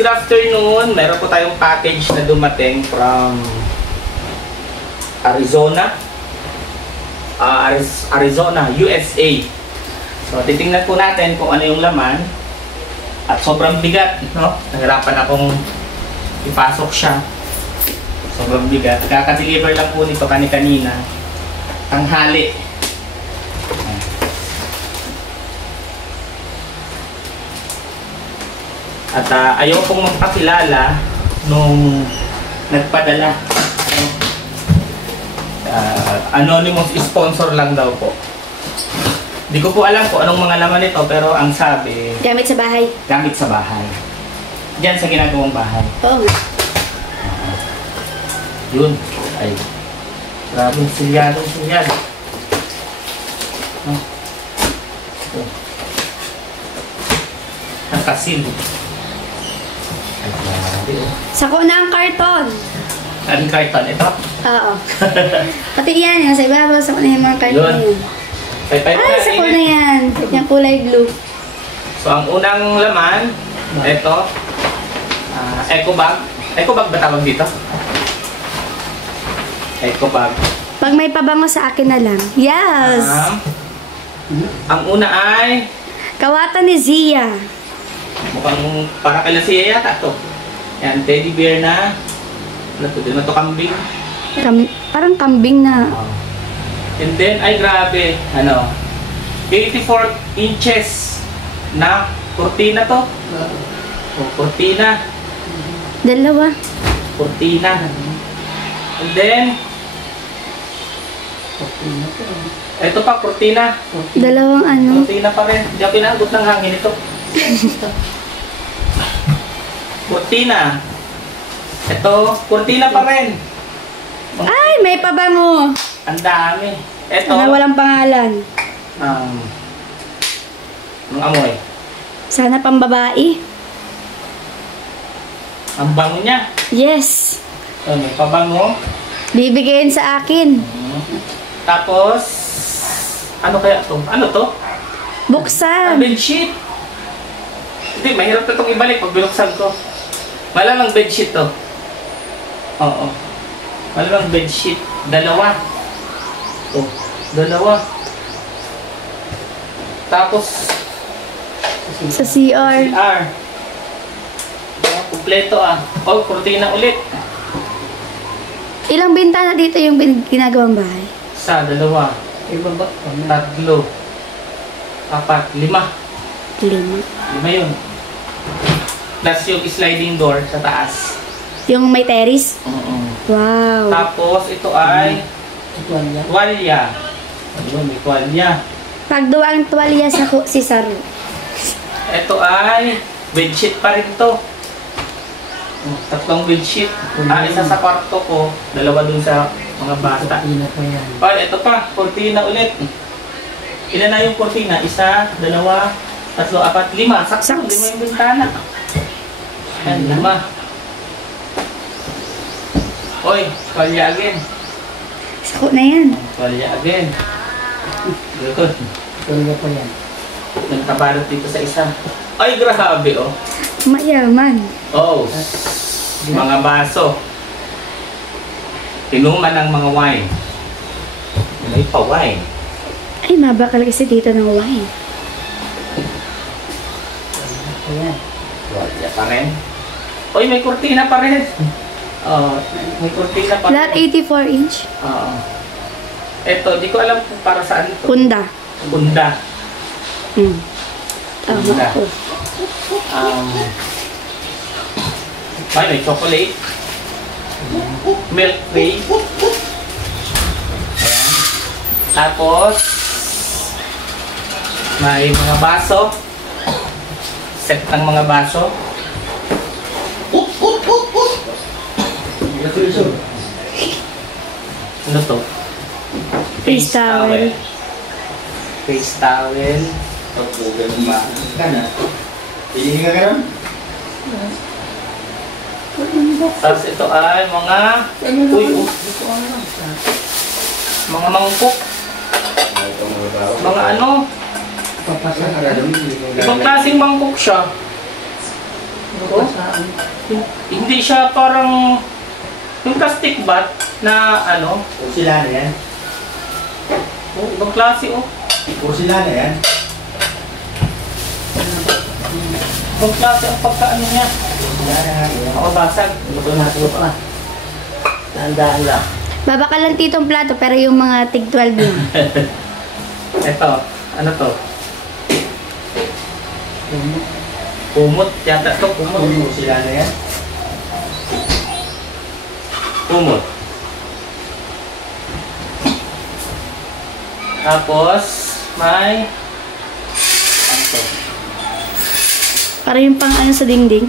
good afternoon. Meron po tayong package na dumating from Arizona. Arizona, USA. So, titingnan po natin kung ano yung laman. At sobrang bigat, no? Nahirapan akong ipasok siya. Sobrang bigat. Kaka-deliver lang po nito kanina. Tanghali. At ayaw kong magpakilala nung nagpadala. Anonymous sponsor lang daw po. Hindi ko po alam kung anong mga laman nito, pero ang sabi... Gamit sa bahay. Gamit sa bahay. Diyan sa ginagawang bahay. Oo. Yun. Ay. Grabe, silyadong silyado. Nakasil. Ay, grabe. Sako na ang karton. Anong karton? Ito? Oo. Pati yan, nasa ibabaw. Sako na yung mga karton na yun. Ay, sako na yan. Yung kulay blue. So, ang unang laman, ito. Eco bag. Eco bag ba tawag dito? Eco bag. Pag may pabango sa akin na lang. Yes! Ang una ay... Kawatan ni Zia. Mukhang para kay Zia yata to. Yan, teddy bear na... Ano to? Di na to kambing. Parang kambing na. And then, ay grabe. Ano? 84 inches na kurtina to. Kurtina. Dalawa. Kurtina. And then... Ito pa, kurtina. Dalawang ano. Kurtina pa rin. Hindi ako pinaabot ng hangin ito. Kurtina. Ito, kurtina pa rin. Ay, may pabango. Ang dami. Ito. Sana walang pangalan. Ang amoy. Sana pambabae. Ang bango niya. Yes. May pabango. Bibigyan sa akin. Tapos, ano kaya to? Ano to? Buksan. Bedsheet. Hindi, mahirap na itong ibalik pag binuksan ko. Malamang bedsheet to. Oo. Malamang bedsheet. Dalawa. Oh, dalawa. Tapos, Sa CR. CR. Kompleto ah. Oh, kurtina ulit. Ilang bintana dito yung ginagawang bahay? Isa, dalawa. Tatlo. Apat, lima. Lima yun. Plus yung sliding door sa taas. Yung may terrace? Wow. Tapos ito ay tuwalya. Ayun, may tuwalya. Pagduwa ang tuwalya sa si Saru. Ito ay bedsheet pa rin to. Tatlong bedsheet. Isa sa kwarto ko, dalawa dun sa mga bata. Ay, ito pa, kurtina ulit. Ilan na yung kurtina? Isa, dalawa, tatlo, apat, lima. Sakto, lima yung bintana. Ayan, lima. Oy, tuwalya again. Sako na yan. Tuwalya again. Good. Tuwalya pa yan. Nagkabalot dito sa isa. Ay, grabe oh. Mayaman. Oh, mga baso. Inuman ng mga wine. May pa-wine. Ay, mabakal kasi dito ng wine. Ayan. Tuwalya pa rin. Oy, may kurtina pa rin. May kurtina pa rin. Lahat 84 inch. Ito, di ko alam kung para saan ito. Punda. Punda. Tama ako. May chocolate. Milk tray. Ayan. Tapos, may mga baso. Set ng mga baso. Ano to? Face towel. Face towel. Pilihin ka karon? Tapos ito ay mga mga mangkok. Mga ano? Ibang klaseng mangkok siya. Oh, hindi siya parang yung plastic bat na ano. Porcelana yan. Oh, ibang klase oh. Porcelana yan. Ibang klase ang pagkaano niya. Porcelana nga yan. Makabasag. Ito na ito pa. Tandaan lang. Babakalan titong plato, pero yung mga tig 12 yun. Ito, ano to? Kumot. Yata to, kumot. Porcelana yan. Kumot. Tapos, may... Ano to? Para yung pang ano sa dingding.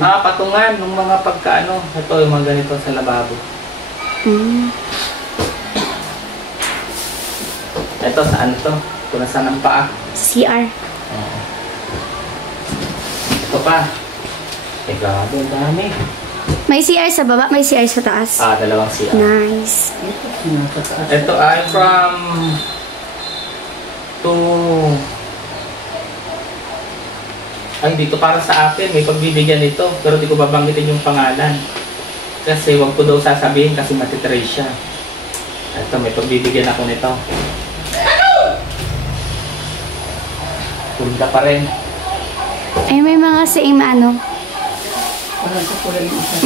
Patungan ng mga pagkaano. Ito, yung mga ganito sa lababo. Ito, saan to? Kung nasaan ang paa. CR. Ito pa. Grabe, ang dami. May CR sa baba, may CR sa taas. Dalawang CR. Nice. Ito ay from to dito para sa akin may pagbibigyan nito pero di ko babanggitin yung pangalan kasi wag ko daw sasabihin kasi matitray siya. Ito may pagbibigyan ako nito. Punta pa rin. Eh, may mga same ano. Parang sa kulay ng isa.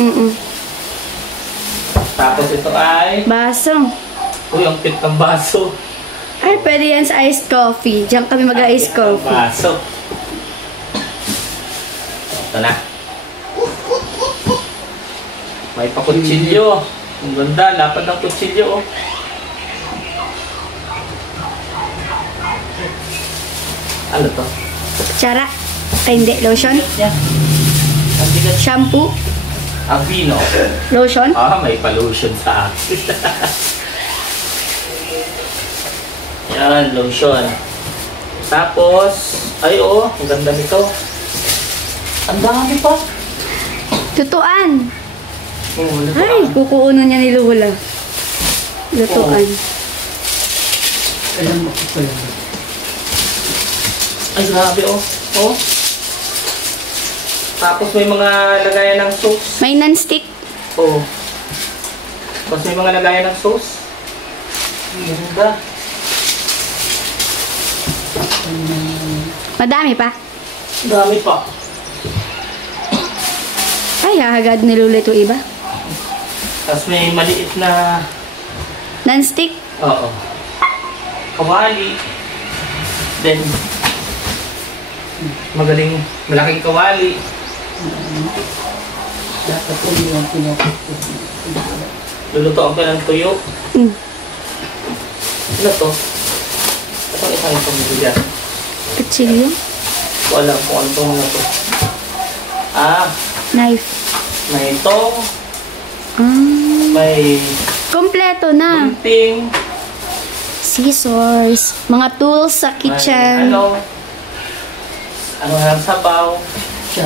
Tapos ito ay Baso. ang cute ng baso. Ay, pwede yan sa iced coffee. Diyan kami mag-iced Ang coffee. baso. Ito na. May pakutsilyo. Ang ganda, lapad ng kutsilyo. Oh. Ano to? Tsara. Ay, hindi. Lotion. Yan. Ang bigat. Shampoo. Avino. Lotion. May pa-lotion sa akin. Yan, lotion. Tapos, ang ganda nito. Ang dami pa. Tutuan. Ano to? Ay, kukuuno niya ni Lola. Lutuan. Alam mo ko pala. Ay, grabe oh. Tapos may mga lagayan ng sauce. May non-stick. Tapos may mga lagayan ng sauce. Ang ganda. Madami pa. Ang dami pa. Ay, hahagad ni Lola ito iba. Tapos may maliit na... Non-stick. Oo. Kawali. Then, malaking kawali. Dapat ko yung pinapos. Lulutoan ko ng tuyo. Ano to? Itong isang itong bigat. Kutsilyo. Wala kung ano itong mga to. Knife. May itong, may Kompleto na. gunting, Scissors. Mga tools sa may kitchen. ano ng sabaw.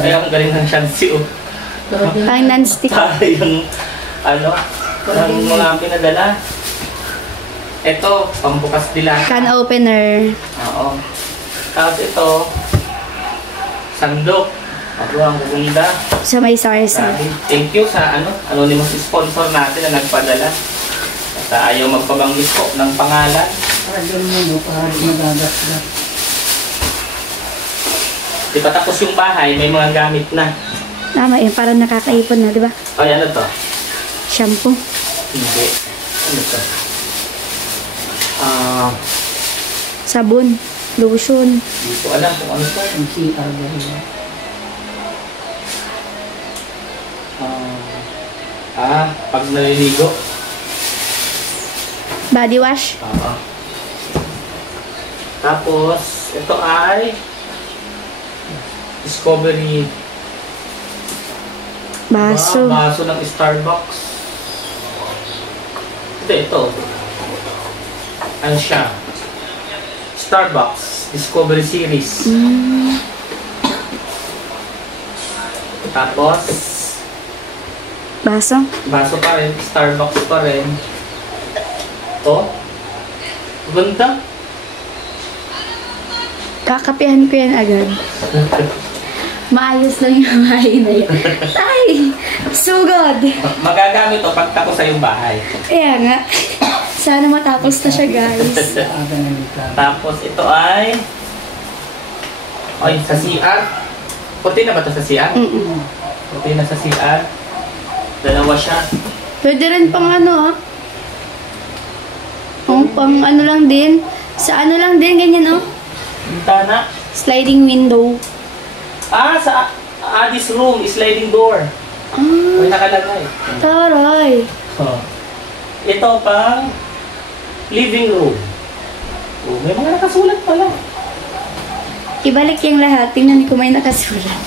Ay, ang galing ng shansi oh. Pang non-stick. Yung ang mga pinadala. Ito, pambukas nila. Can opener. Oo. Tapos ito, sandok. Ang ganda. So may sarsa. Sabi, thank you sa anonymous sponsor natin na nagpadala. At ayaw magpabanggit po ng pangalan. Para doon mo, para magagat-gat. Di pa tapos yung bahay, may mga gamit na. Tama yun, parang nakakaipon na, di ba? Ay, ano to? Shampoo. Hindi. Ano to? Sabon. Lotion. Hindi ko alam kung ano to. Ang CR ba yun? Pag naliligo. Body wash. Tapos, ito ay Discovery Baso. baso ng Starbucks. Ito. Ano siya? Starbucks Discovery Series. Tapos, Baso. baso pa rin, Starbucks pa rin. Ganda. Kakapihan ko yan agad. Maayos lang yung bahay na yan. Ay! Sugod! Magagamit to pag tapos sa yung bahay. Kaya nga. Sana matapos na siya, guys. Aga na nito. Tapos ito ay... Ay, sa CR. Puti na ba ito sa CR? Mm-mm. Puti na sa CR. Dalawa siya. Pwede rin pang ano, ah. Oh, pang ano lang din. Sa ano lang din, ganyan, oh. Bintana. Sliding window. Ah, sa Addis room, sliding door. May Ah, nakalagay. taray. Oh. Ito pang living room. Oh, may mga nakasulat pala. Ibalik yung lahat. Tingnan ko may nakasulat.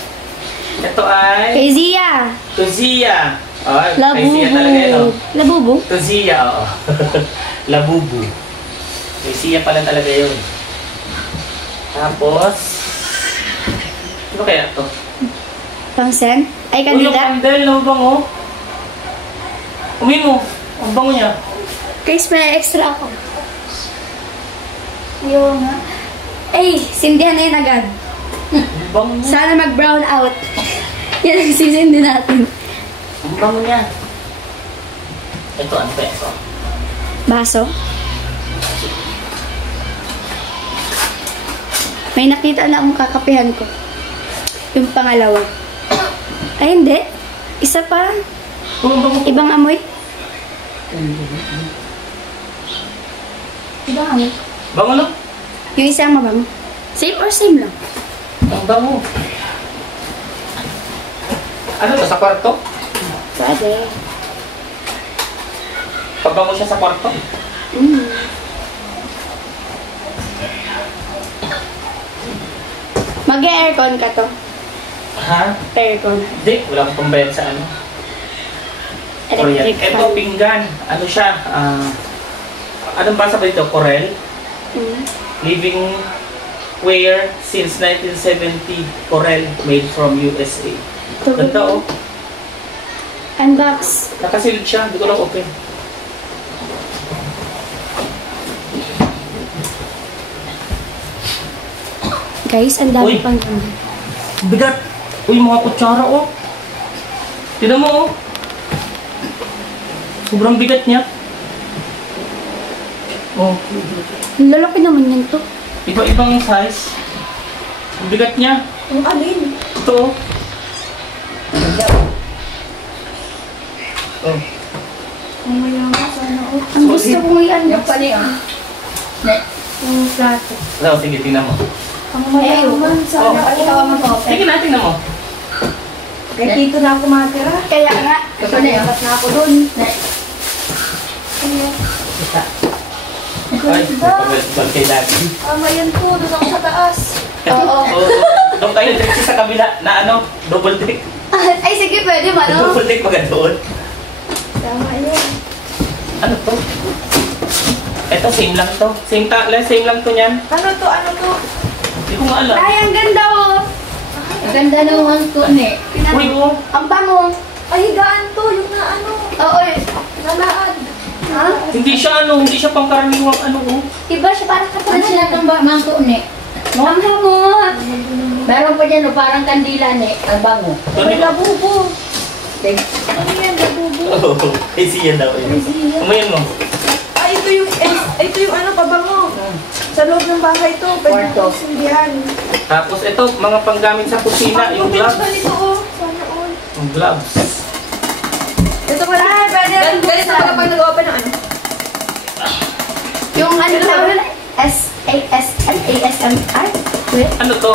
Ito ay Kay Zia. Tuzia. Oh, kay Zia talaga yun. Labubu. Oh. Labubu? Tuzia, oo. Labubu. Kay Zia pala talaga yun. Tapos, ano kaya to? Pang-sen? Ay, Uy, yung kandila. candle, no, bango. Umin mo. Ang bango niya. Guys, may extra ako. Yung nga. Ay, sindihan na yun agad. Ang bango niya. Sana mag-brown out. Yan ang sisindi natin. Ang bango niya. Ito, ano pa ito? Baso. May nakita na akong kakapihan ko. Yung pangalawa. Ay, hindi. Isa pa. Ang bango. Ibang amoy. Ibang amoy. Bango lang. Yung isa mabango. Same or same lang? Ang bango. Ano to, sa kwarto? Pwede. Pabango siya sa kwarto? Mm. Mag-aircon ka to. Ha? Aircon. Hindi, wala akong pambayad sa ano. Electric Ito, fan. pinggan. Ano siya? Anong basa ba dito? Corel? Mm. Living ware since 1970. Corel, made from USA. Ganda oh. Unbox. Nakasilid siya. Hindi ko lang open. Guys, ang dami Uy. pang gamit. Bigat! Uy, mga kutsara oh. Tignan mo oh. Sobrang bigat niya. Oh. Ang lalaki naman yan to. Iba-ibang size. Ang bigat niya. Ang alin? Ito oh. Oh. Ang mayama, sana oh. Ang gusto kong i-unbox. Yung plato. So, sige, tingnan mo. Ang mayama, sana Oh. ikaw ang mag-open. Sige na, tingnan mo. Kaya dito na ako matira. Kaya nga. Dapat na ako dun. Kita. Ay, pag kay Daddy. Yan po, doon ako sa taas. Oo. Oo. Doon tayo diretso sa kabila na ano, double deck. Ay, sige, pwede ba, no? Double deck baga doon. Tama yun. Ano to? Ito, same lang to. Same lang to niyan. Ano to? Hindi ko nga alam. Ay, ang ganda oh. Ang ganda naman ko ni. Uy, oh. Ang bango. Ay, higaan to. Yung na ano. Oo, nalaan. Ha? Hindi siya pangkaraniwang ano, oh. Iba siya parang Ano katulad sila siya. kang mangko ni? Ang bango. Meron pa dyan, parang kandila ni. Ang bango. May labubo. Tig- Ano yan, labubo? Oo. Ay, siya daw. Umayan mo. Ah, ito yung ano, pabango. Sa loob ng bahay to. Pwede Kwarto. mo sindihan. Tapos ito, mga panggamit sa kusina, yung gloves. Ito, oh. Sana all. Yung gloves. Ito pala. Ay, pwede rin Ganito buksan. pala pag nag-open ng ano. Yung ano tawag na? S-A-S-M-A-S-M-R? Ano to?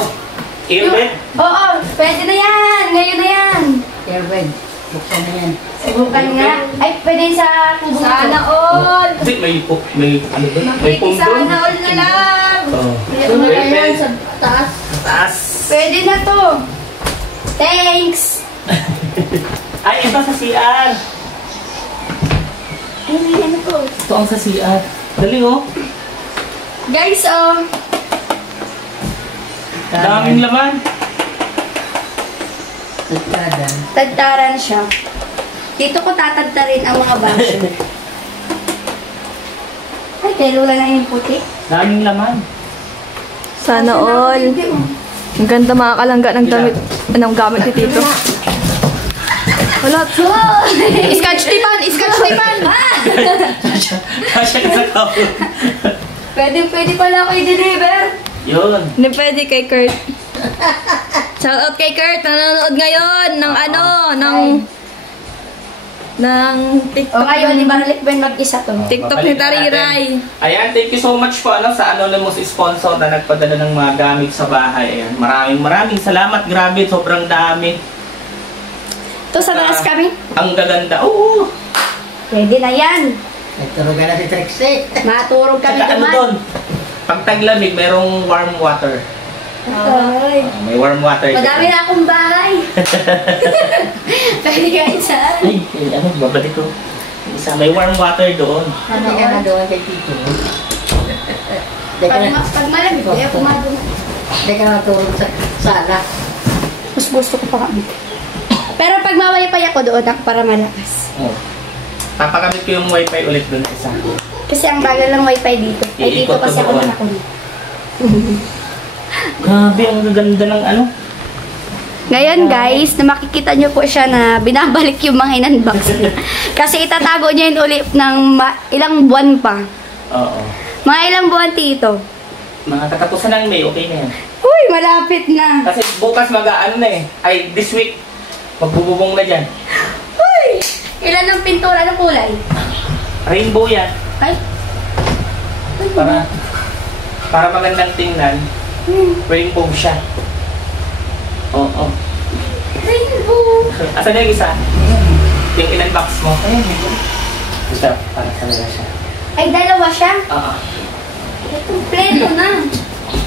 Earbed? Oo, pwede na yan. Ngayon na yan. Earbed. Buksan na yan. Subukan nga. Ay, pwede sa kubo. Sana all. Hindi, may ano doon? May pong doon? Sana all na lang. Oo. Doon na lang yan sa taas. Taas. Pwede na to. Thanks. Ay, ito sa CR. Ay, may ano to. Ito ang sa CR. Dali oh. Guys, Daming laman. Nagkada. tagtaran siya. Dito ko tatagtarin ang mga basyo. Ay, telo lang na yung puti. Daming laman. Sana all. Hindi, oh. Ang ganda mga kalangga ng damit. Anong gamit ni Tito? Wala. Scotch tipan! Scotch tipan! Kasya ka sa tao. Pwede pala ako i-deliver. Yun. Hindi pwede kay Kurt. Shout out kay Kurt. Nanonood ngayon ng ng TikTok. O ngayon, di ba nalikben mag-isa to? TikTok ni Tariray. Ayan, thank you so much po sa anonymous sponsor na nagpadala ng mga gamit sa bahay. Ayan, maraming salamat. Grabe, sobrang dami. Ito sa taas kami. Ang gaganda. Oo. Pwede na yan. Nagturo ka na si Trixie. Maturog kami Saka ano naman. doon? Pag taglamig, merong warm water. Ay. May warm water. Madami na akong bahay. Pwede kayo saan? Ay, ano, babalik ko. Isa, may warm water doon. Hindi ka na doon kay Tito. Pag malamig, kaya pumadun. Hindi ka na natulog sa sala. Mas gusto ko pa kami. Pero pag mawaypay ako doon, para malakas. Oh. Papakamit ko yung wifi ulit doon isa. Kasi ang bagal lang wifi dito. Ay, dito Iikot kasi ko ako doon. na ako. Grabe, ang gaganda ng ano. Ngayon guys, na makikita nyo po siya na binabalik yung mga in-unbox niya. Kasi itatago niya yun ulit ng ilang buwan pa. Oo. Mga ilang buwan, Tito? Mga katapusan ng May, okay na yan. Uy, malapit na. Kasi bukas ano na eh. Ay, this week, magbububong na dyan. Uy! Ilan ang pintura ng kulay? Rainbow yan. Ay. Para magandang tingnan, rainbow siya. Oo. Rainbow. Asan na yung isa? Yung in-unbox mo. Ito, para talaga siya. Ay, dalawa siya. Oo. Kompleto na.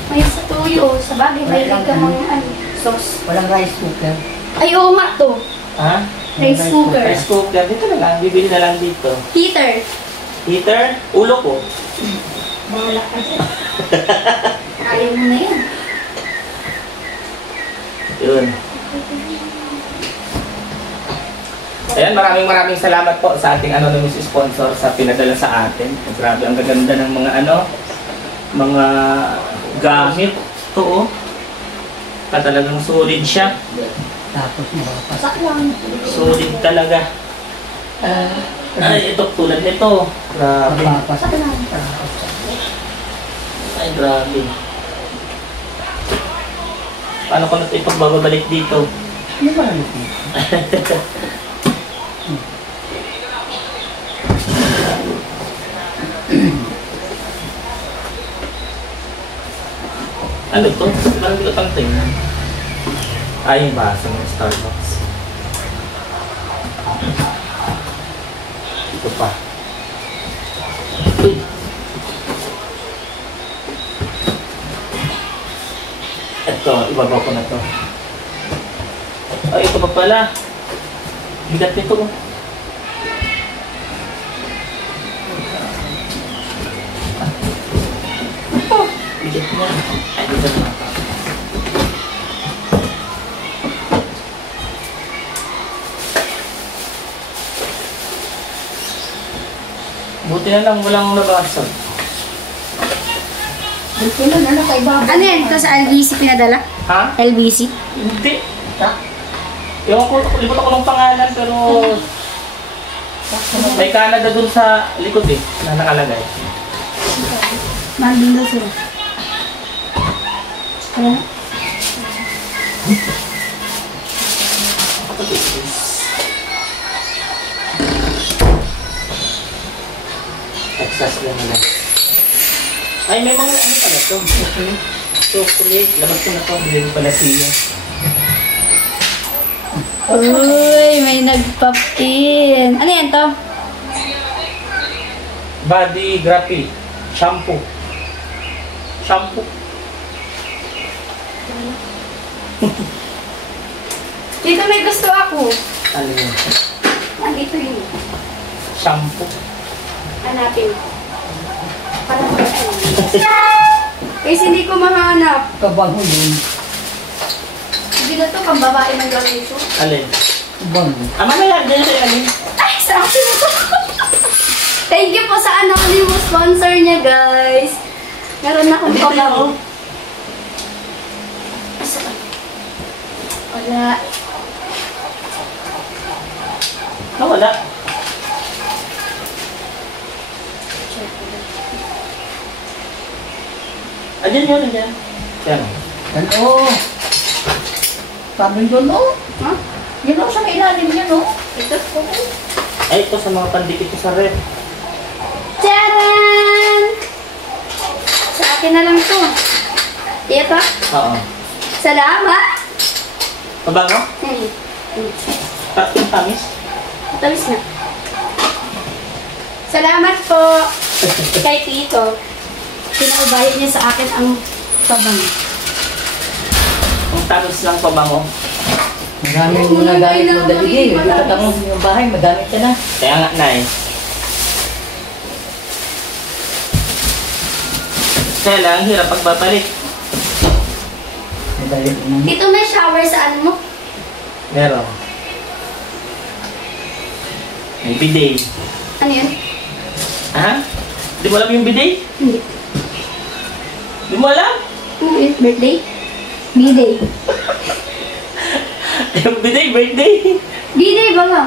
May sa tuyo. Sa bagay, may ka mga sauce. Walang rice cooker. Ay, oo nga to. Ha? Rice cooker. Rice cooker. Dito na lang. Bibili na lang dito. Heater. Heater, ulo ko. Bahala ka dyan. Ayaw mo na yan. Yun. Ayan, maraming salamat po sa ating anonymous sponsor sa pinadala sa atin. Grabe, ang gaganda ng mga gamit. Ito, oh. Talagang solid siya. Tapos makapas. Saklang. Solid talaga. Ay, ito, tulad nito. Grabe. Makapas. Saklang. Ay, grabe. Paano ko na ito ipagbabalik dito? Ano ba lang ito? Ano to? Parang hindi ko pang tingnan. Ay, yung baso ng Starbucks. Ito pa. Uy! Ito, ibabaw ko na to. Ay, ito pa pala. Bigat nito. Oh. Bigat niya. Ay, bigat na. Buti na lang walang nabasag. Dito na na nakaibabaw. Ano yan? Ito sa LBC pinadala? Ha? LBC? Hindi. Ewan ko, libot ako ng pangalan pero may Canada dun sa likod eh, na nakalagay. Nandun daw sila. Ano? Texas lang nila. Ay, may mga ano pala to? Chocolate. Labas ko na to. Hindi ko pala siya. Uy, may nagpap-in. Ano yan to? Body Grappy. Shampoo. Shampoo. Dito may gusto ako. Ano yun? Nandito yun. Shampoo. Hanapin. Para mag-ano. Kasi hindi ko mahanap. Kabango yun. Hindi na to, pang babae ng gawin ito. Alin? Kabango. Mamaya, dyan sa alin. Ay, sa akin ito. Thank you po sa anonymous sponsor niya, guys. Meron na akong Dito na, oh. Sa Wala. Wala. Andyan yun, andyan. Yan. Ano? Sabi doon, oh. Ha? Yun oh, sa ilalim yan, oh. Ito po. Ay, ito sa mga pandikit ko sa rep. Tcharan! Sa akin na lang to. Ito. Oo. Salamat! Mabango? Yung tamis? Tamis na. Salamat po kay Tito. Pinaubayan niya sa akin ang pabango. Yung tamis lang pabango. Marami mo na gamit mo dali eh. Hindi ka tapos yung bahay, madamit ka na. Kaya nga na eh. Kaya lang, hirap pagbabalik. Madali mo na. Tito, may shower sa ano mo? Meron. May bidet. Ano yun? Ha? Di mo alam yung bidet? Hindi. Di mo alam? Ano yun? Birthday? B-day. Yung bidet, birthday. B-day ba nga?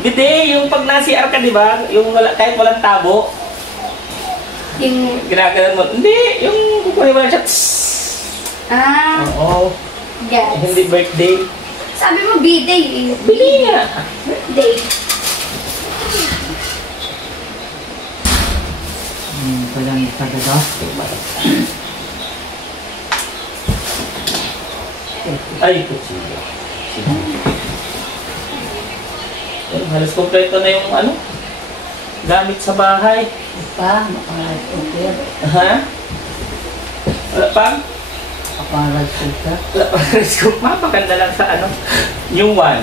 Bidet, yung pag nasi-CR ka, di ba? Yung wala, kahit walang tabo. Yung... Ginagalan mo. Hindi, yung kukunin mo lang siya. Ah, Oo. yes. Hindi birthday. Sabi mo B-day eh. Bili nga. Birthday. Walang talaga. Ay, kutsilo. Halos kompleto na yung ano, gamit sa bahay. Pa, makaral-suka. Ha? Wala pa? Makaral-suka. Wala pa. Mapaganda lang sa ano, yung one.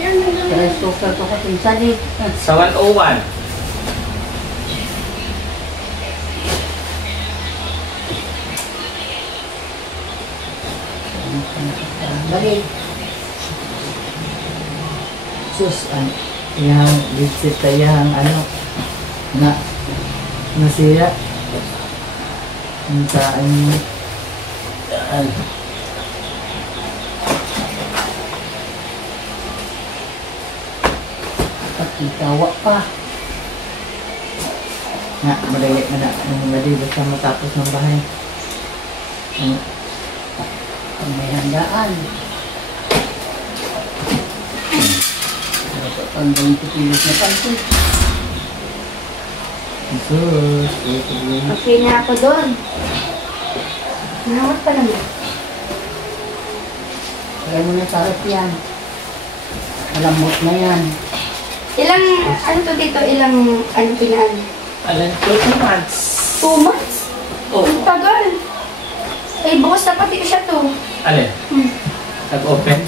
Makaral-suka ko sa pinsan eh. Sa 101. Balik. Sus, yang visit yang ano, nasira. Saan pagkitawa pa. Madali na na. Madali basta matapos ng bahay. May handaan. Pang 20 kilos na pansit. Sus, Okay na ako doon. Nawat pa naman. kaya mo na sarap yan. Malambot na yan. Ilang, ano to dito, ilang, ano pinaan? Alam, 2 months. 2 months? Oh. Ang tagal. Eh, bukas na pati siya to. Alin? Nag-open?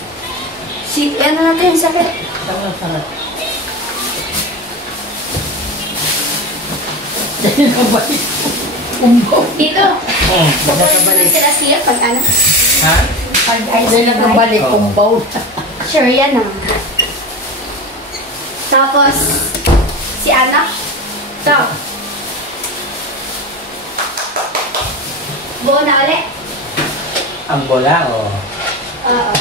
Si, ano natin, sakit. Sarap, sarap. Umbaw. Dito. Hmm. Kukunin mo na sila siya pag ano. Ha? Pag ice Hindi na kabalik, Oo. umbaw. Sure, yan ah. Tapos, si anak. Ito. Buo na ulit. Ang bola, o. Oo.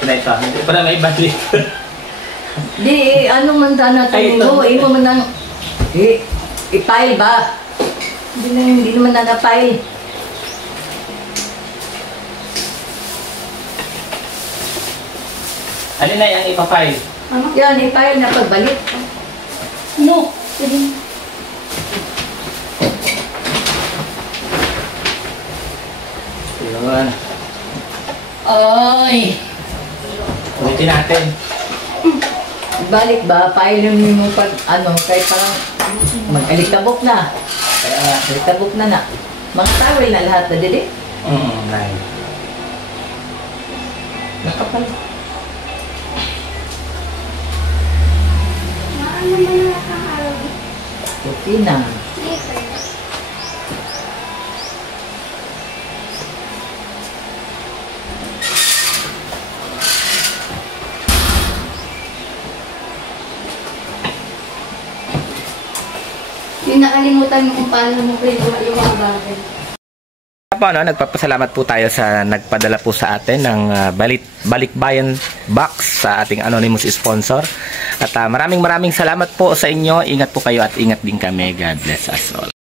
Ito, hindi pa na may balik. Di, ano man sana Ay, ito. mo, mo man nang, i-file ba? Hindi naman na-file. Alin na yung ipafile? Mama? Yan, i-file na pagbalik. No. Sige. Yun. Ay! Ulitin natin. Balik ba? File mo pag, ano, kahit parang mag-alikabok na. Kaya nga. Alikabok na na. Mga towel na lahat na dili. Nine. Nakapal. Maano man na ang araw. Okay na. Later. Yung nakalimutan mo kung paano mo pinagawa yung mga bagay. po, ano, nagpapasalamat po tayo sa nagpadala po sa atin ng balikbayan box sa ating anonymous sponsor. At maraming salamat po sa inyo. Ingat po kayo at ingat din kami. God bless us all.